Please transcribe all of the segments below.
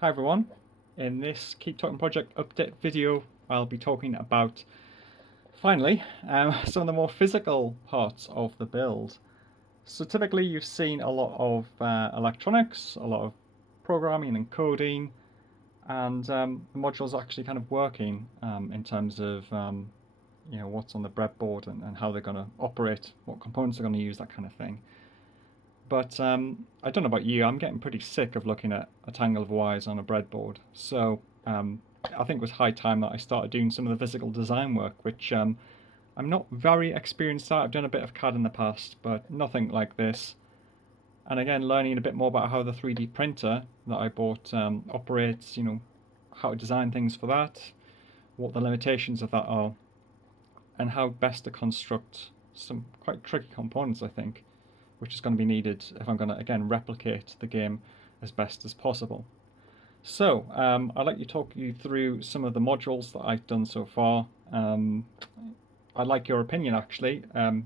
Hi everyone, in this Keep Talking Project update video I'll be talking about, finally, some of the more physical parts of the build. So typically you've seen a lot of electronics, a lot of programming and coding, and the module's actually kind of working in terms of what's on the breadboard and how they're going to operate, what components they're going to use, that kind of thing. But I don't know about you, I'm getting pretty sick of looking at a tangle of wires on a breadboard. So I think it was high time that I started doing some of the physical design work, which I'm not very experienced at. I've done a bit of CAD in the past, but nothing like this. And again, learning a bit more about how the 3D printer that I bought operates, how to design things for that, what the limitations of that are, and how best to construct some quite tricky components, I think, which is going to be needed if I'm going to, again, replicate the game as best as possible. So, I'd like to talk you through some of the modules that I've done so far. I'd like your opinion, actually. It'd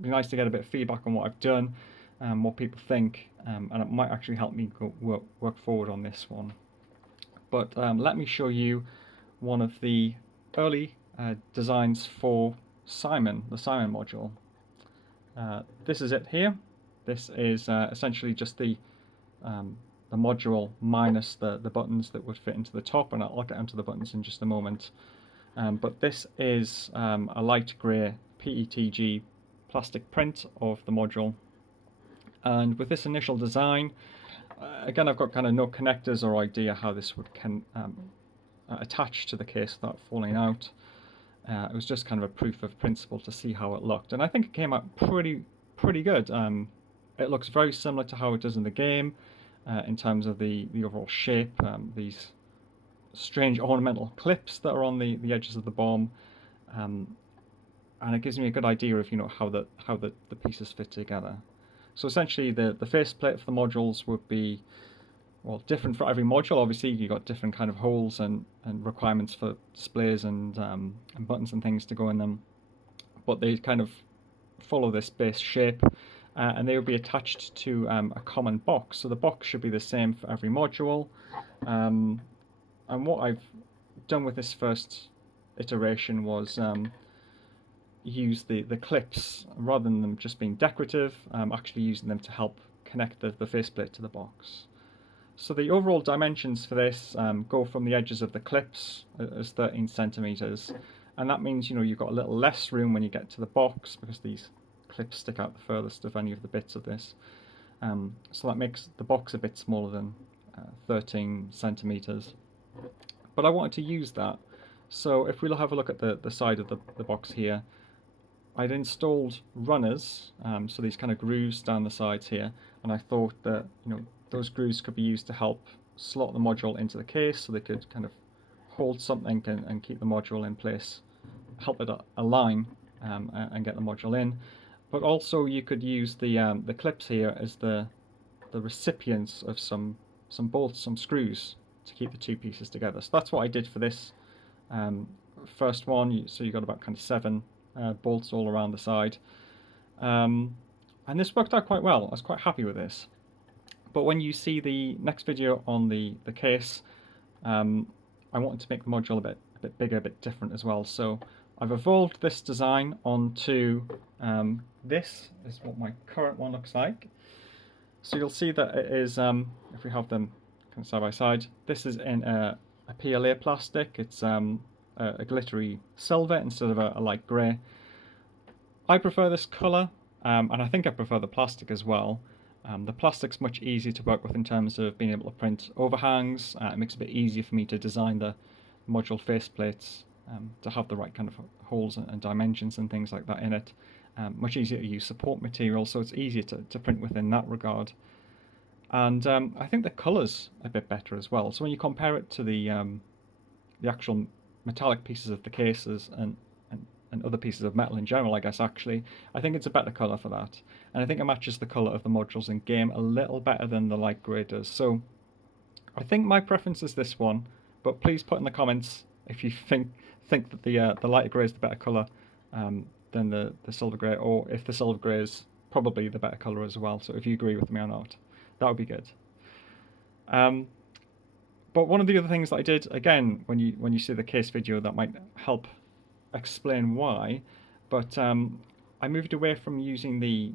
be nice to get a bit of feedback on what I've done, what people think, and it might actually help me work forward on this one. But let me show you one of the early designs for Simon, the Simon module. This is it here. This is essentially just the module minus the buttons that would fit into the top, and I'll get into the buttons in just a moment. But this is a light grey PETG plastic print of the module. And with this initial design, again, I've got kind of no connectors or idea how this would attach to the case without falling out. It was just kind of a proof of principle to see how it looked, and I think it came out pretty good. It looks very similar to how it does in the game in terms of the overall shape. These strange ornamental clips that are on the edges of the bomb, and it gives me a good idea of how the pieces fit together. So essentially, the faceplate for the modules would be, well, different for every module. Obviously, you've got different kind of holes and requirements for displays and buttons and things to go in them, but they kind of follow this base shape, and they will be attached to a common box. So the box should be the same for every module. And what I've done with this first iteration was use the clips, rather than them just being decorative, actually using them to help connect the faceplate to the box. So the overall dimensions for this go from the edges of the clips as 13 centimeters, and that means you've got a little less room when you get to the box, because these clips stick out the furthest of any of the bits of this. So that makes the box a bit smaller than 13 centimeters. But I wanted to use that. So if we'll have a look at the side of the box here, I'd installed runners, so these kind of grooves down the sides here, and I thought that those grooves could be used to help slot the module into the case, so they could kind of hold something and keep the module in place, help it align and get the module in. But also you could use the clips here as the recipients of some bolts, some screws, to keep the two pieces together. So that's what I did for this first one. So you got about kind of 7 bolts all around the side, and this worked out quite well. I was quite happy with this. But when you see the next video on the case, I wanted to make the module a bit bigger, a bit different as well. So I've evolved this design onto this is what my current one looks like. So you'll see that it is, if we have them kind of side by side, this is in a PLA plastic. It's a glittery silver instead of a light grey. I prefer this colour, and I think I prefer the plastic as well. The plastic's much easier to work with in terms of being able to print overhangs. It makes it a bit easier for me to design the module faceplates to have the right kind of holes and dimensions and things like that in it. Much easier to use support material, so it's easier to print within that regard. And I think the colour's a bit better as well. So when you compare it to the actual metallic pieces of the cases and other pieces of metal in general, I guess, actually, I think it's a better colour for that. And I think it matches the colour of the modules in game a little better than the light grey does. So I think my preference is this one, but please put in the comments if you think that the lighter grey is the better colour than the silver grey, or if the silver grey is probably the better colour as well. So if you agree with me or not, that would be good. But one of the other things that I did, again, when you see the case video, that might help explain why. But I moved away from using the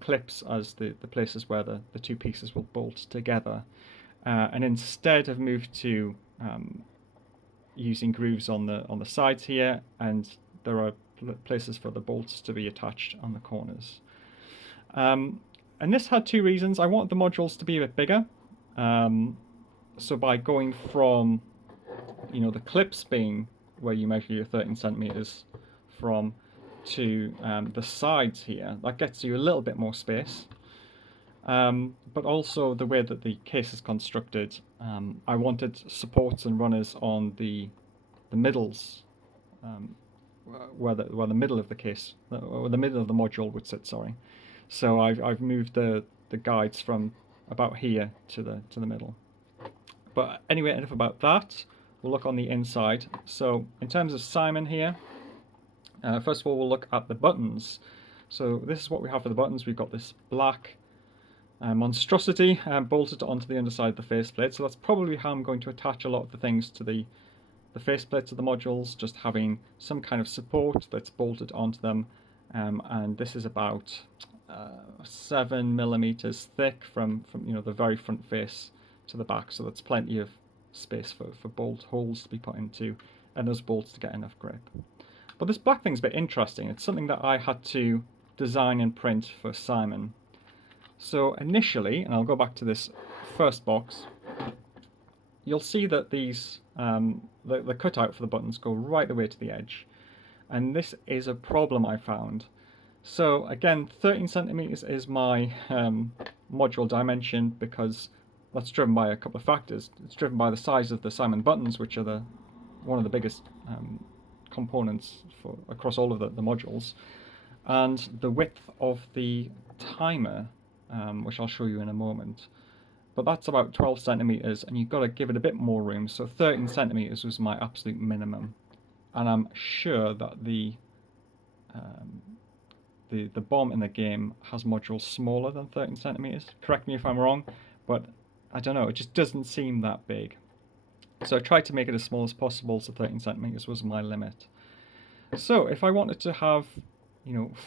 clips as the places where the two pieces will bolt together, and instead have moved to using grooves on the sides here, and there are places for the bolts to be attached on the corners. And this had two reasons. I wanted the modules to be a bit bigger. So by going from, the clips being where you measure your 13 centimeters from to the sides here, that gets you a little bit more space. But also the way that the case is constructed, I wanted supports and runners on the middles, where the middle of the case, or the middle of the module would sit. Sorry. So I've moved the guides from about here to the middle. But anyway, enough about that. We'll look on the inside. So in terms of Simon here, first of all we'll look at the buttons. So this is what we have for the buttons. We've got this black monstrosity bolted onto the underside of the faceplate. So that's probably how I'm going to attach a lot of the things to the faceplates of the modules, just having some kind of support that's bolted onto them. And this is about 7 millimeters thick from the very front face to the back, so that's plenty of space for bolt holes to be put into and those bolts to get enough grip. But this black thing's a bit interesting. It's something that I had to design and print for Simon. So initially, and I'll go back to this first box, you'll see that these the cutout for the buttons go right the way to the edge, and this is a problem I found. So again, 13 centimeters is my module dimension, because that's driven by a couple of factors. It's driven by the size of the Simon buttons, which are one of the biggest components across all of the modules, and the width of the timer, which I'll show you in a moment. But that's about 12 centimeters, and you've got to give it a bit more room. So 13 centimeters was my absolute minimum, and I'm sure that the bomb in the game has modules smaller than 13 centimeters. Correct me if I'm wrong, but I don't know, it just doesn't seem that big. So I tried to make it as small as possible, so 13 centimeters was my limit. So if I wanted to have,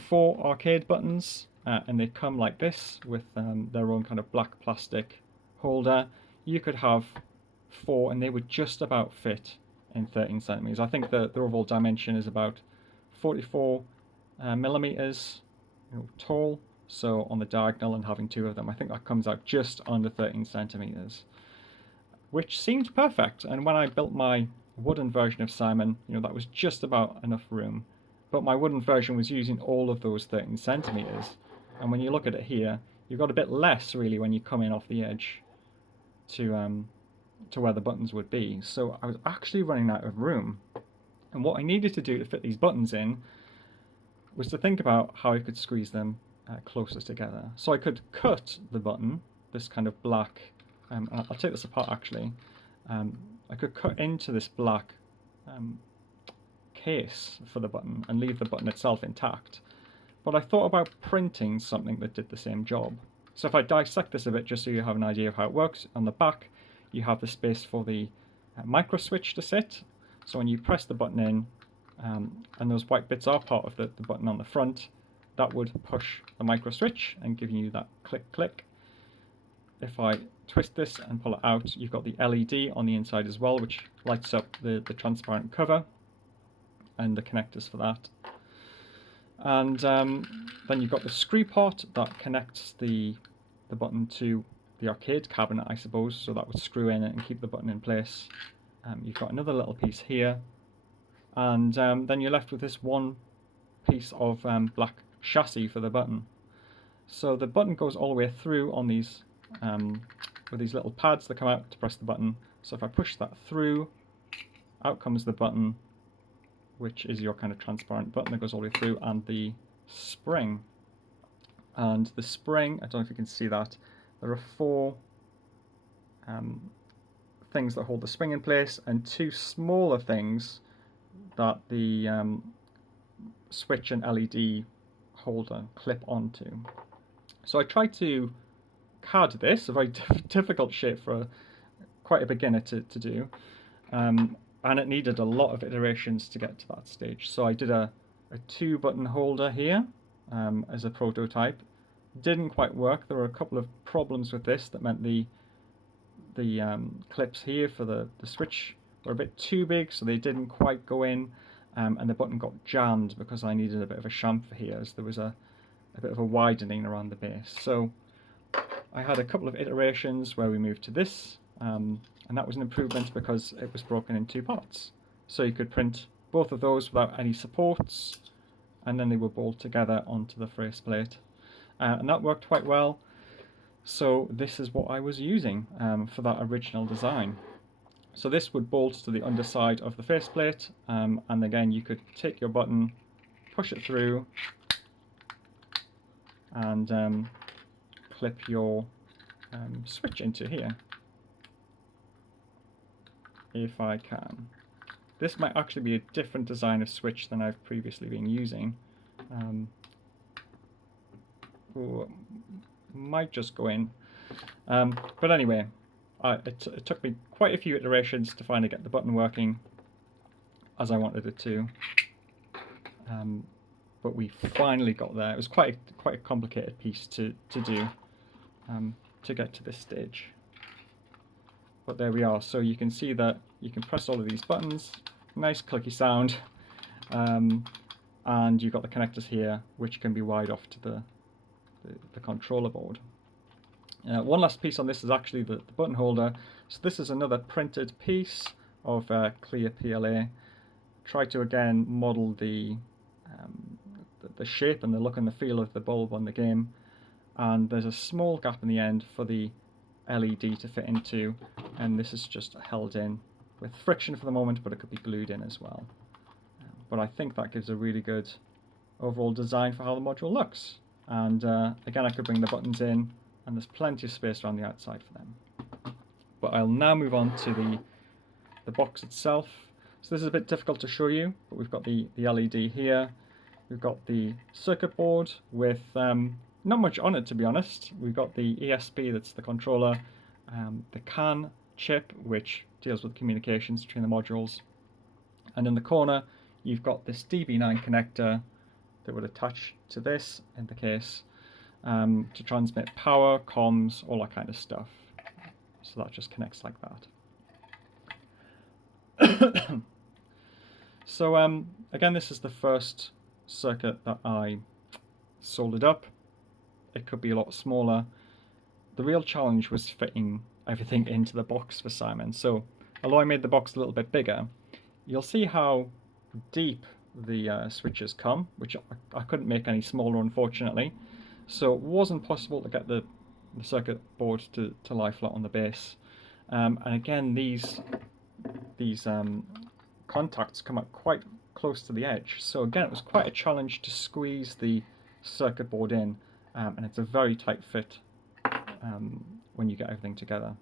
4 arcade buttons, and they come like this with their own kind of black plastic holder, you could have 4 and they would just about fit in 13 centimeters. I think the overall dimension is about 44 millimeters tall. So on the diagonal, and having 2 of them, I think that comes out just under 13 centimeters, which seemed perfect. And when I built my wooden version of Simon, that was just about enough room. But my wooden version was using all of those 13 centimeters. And when you look at it here, you've got a bit less really when you come in off the edge to where the buttons would be. So I was actually running out of room. And what I needed to do to fit these buttons in was to think about how I could squeeze them closer together. So I could cut the button, this kind of black, I'll take this apart actually, I could cut into this black case for the button and leave the button itself intact. But I thought about printing something that did the same job. So if I dissect this a bit, just so you have an idea of how it works, on the back you have the space for the micro switch to sit. So when you press the button in, and those white bits are part of the button on the front, that would push the micro switch and give you that click click. If I twist this and pull it out, you've got the LED on the inside as well, which lights up the transparent cover and the connectors for that. And then you've got the screw part that connects the button to the arcade cabinet, I suppose, so that would screw in and keep the button in place. You've got another little piece here, and then you're left with this one piece of black chassis for the button. So the button goes all the way through on these with these little pads that come out to press the button. So if I push that through, out comes the button, which is your kind of transparent button that goes all the way through, and the spring. And the spring, I don't know if you can see that, there are 4 things that hold the spring in place, and 2 smaller things that the switch and LED holder clip onto. So I tried to CAD this, a very difficult shape for quite a beginner to do. And it needed a lot of iterations to get to that stage. So I did a 2-button holder here as a prototype. Didn't quite work. There were a couple of problems with this that meant the clips here for the switch were a bit too big, so they didn't quite go in, and the button got jammed because I needed a bit of a chamfer here, as there was a bit of a widening around the base. So I had a couple of iterations where we moved to this, and that was an improvement because it was broken in 2 parts. So you could print both of those without any supports, and then they were bolted together onto the faceplate. And that worked quite well. So this is what I was using for that original design. So this would bolt to the underside of the faceplate, and again you could take your button, push it through, and clip your switch into here, if I can. This might actually be a different design of switch than I've previously been using. Might just go in. But anyway, it took me quite a few iterations to finally get the button working as I wanted it to. But we finally got there. It was quite a complicated piece to do to get to this stage. But there we are. So you can see that you can press all of these buttons, nice clicky sound, and you've got the connectors here, which can be wired off to the controller board. One last piece on this is actually the button holder. So this is another printed piece of clear PLA. Try to again model the shape and the look and the feel of the bulb on the game, and there's a small gap in the end for the LED to fit into, and this is just held in with friction for the moment, but it could be glued in as well. But I think that gives a really good overall design for how the module looks. And again, I could bring the buttons in, and there's plenty of space around the outside for them. But I'll now move on to the box itself. So this is a bit difficult to show you, but we've got the LED here. We've got the circuit board with not much on it, to be honest. We've got the ESP, that's the controller, the CAN chip, which deals with communications between the modules. And in the corner, you've got this DB9 connector that would attach to this in the case to transmit power, comms, all that kind of stuff. So that just connects like that. So again, this is the first circuit that I soldered up. It could be a lot smaller. The real challenge was fitting everything into the box for Simon. So although I made the box a little bit bigger, you'll see how deep the switches come, which I couldn't make any smaller, unfortunately. So it wasn't possible to get the circuit board to lie flat on the base. And again, these contacts come up quite close to the edge. So again, it was quite a challenge to squeeze the circuit board in, and it's a very tight fit when you get everything together.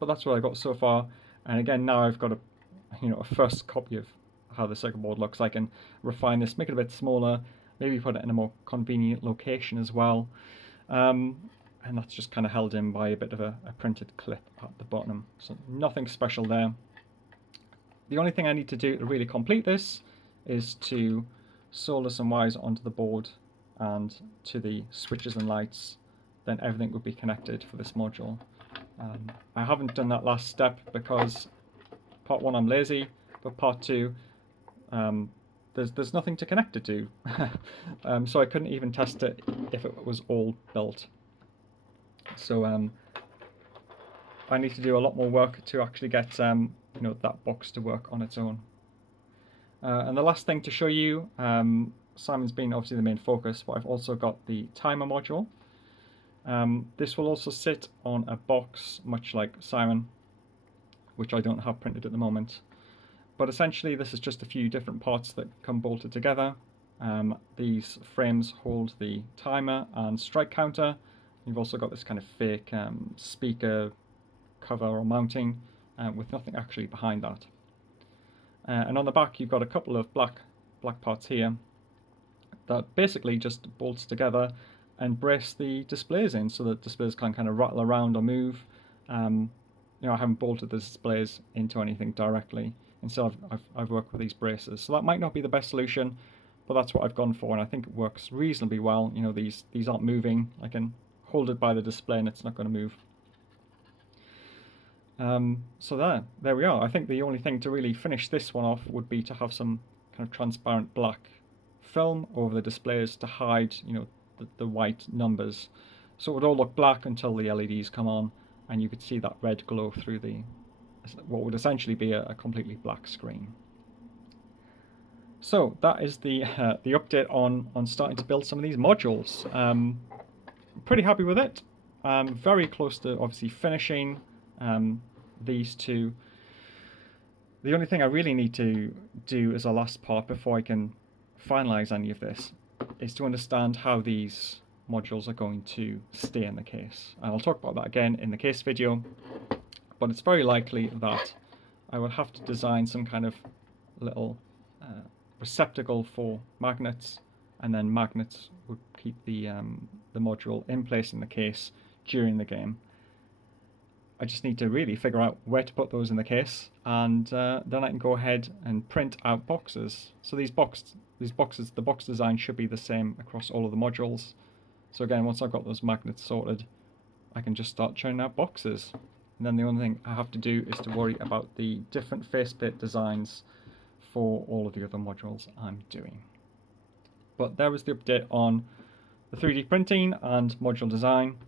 But that's what I got so far. And again, now I've got a first copy of how the circuit board looks. I can refine this, make it a bit smaller, maybe put it in a more convenient location as well. And that's just kind of held in by a bit of a printed clip at the bottom. So nothing special there. The only thing I need to do to really complete this is to solder some wires onto the board and to the switches and lights. Then everything would be connected for this module. I haven't done that last step because part 1 I'm lazy, but part 2 there's nothing to connect it to. So I couldn't even test it if it was all built. So I need to do a lot more work to actually get that box to work on its own. And the last thing to show you, Simon's been obviously the main focus, but I've also got the timer module. This will also sit on a box much like Simon, which I don't have printed at the moment. But essentially this is just a few different parts that come bolted together. These frames hold the timer and strike counter. You've also got this kind of fake speaker cover or mounting with nothing actually behind that. And on the back you've got a couple of black parts here that basically just bolts together and brace the displays in so that displays can kind of rattle around or move. I haven't bolted the displays into anything directly. Instead, I've worked with these braces. So that might not be the best solution, but that's what I've gone for, and I think it works reasonably well. These aren't moving. I can hold it by the display and it's not going to move. So there we are. I think the only thing to really finish this one off would be to have some kind of transparent black film over the displays to hide, the white numbers. So it would all look black until the LEDs come on, and you could see that red glow through what would essentially be a completely black screen. So that is the update on starting to build some of these modules. Pretty happy with it. Very close to obviously finishing these two. The only thing I really need to do as a last part before I can finalize any of this is to understand how these modules are going to stay in the case. And I'll talk about that again in the case video, but it's very likely that I will have to design some kind of little receptacle for magnets, and then magnets would keep the module in place in the case during the game. I just need to really figure out where to put those in the case, and then I can go ahead and print out boxes. So these boxes, the box design should be the same across all of the modules. So again, once I've got those magnets sorted, I can just start churning out boxes. And then the only thing I have to do is to worry about the different faceplate designs for all of the other modules I'm doing. But there was the update on the 3D printing and module design.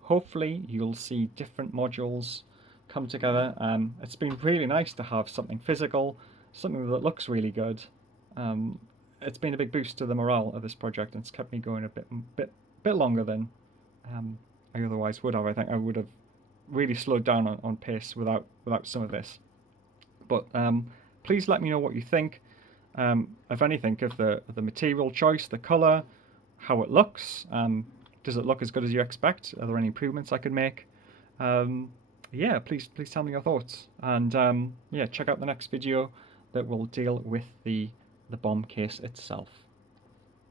Hopefully you'll see different modules come together. It's been really nice to have something physical, something that looks really good. It's been a big boost to the morale of this project, and it's kept me going a bit longer than I otherwise would have. I think I would have really slowed down on pace without some of this. But please let me know what you think of anything, of the material choice, the color, how it looks. Does it look as good as you expect? Are there any improvements I could make? Yeah, please tell me your thoughts. And yeah, check out the next video that will deal with the bomb case itself.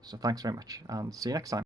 So thanks very much, and see you next time.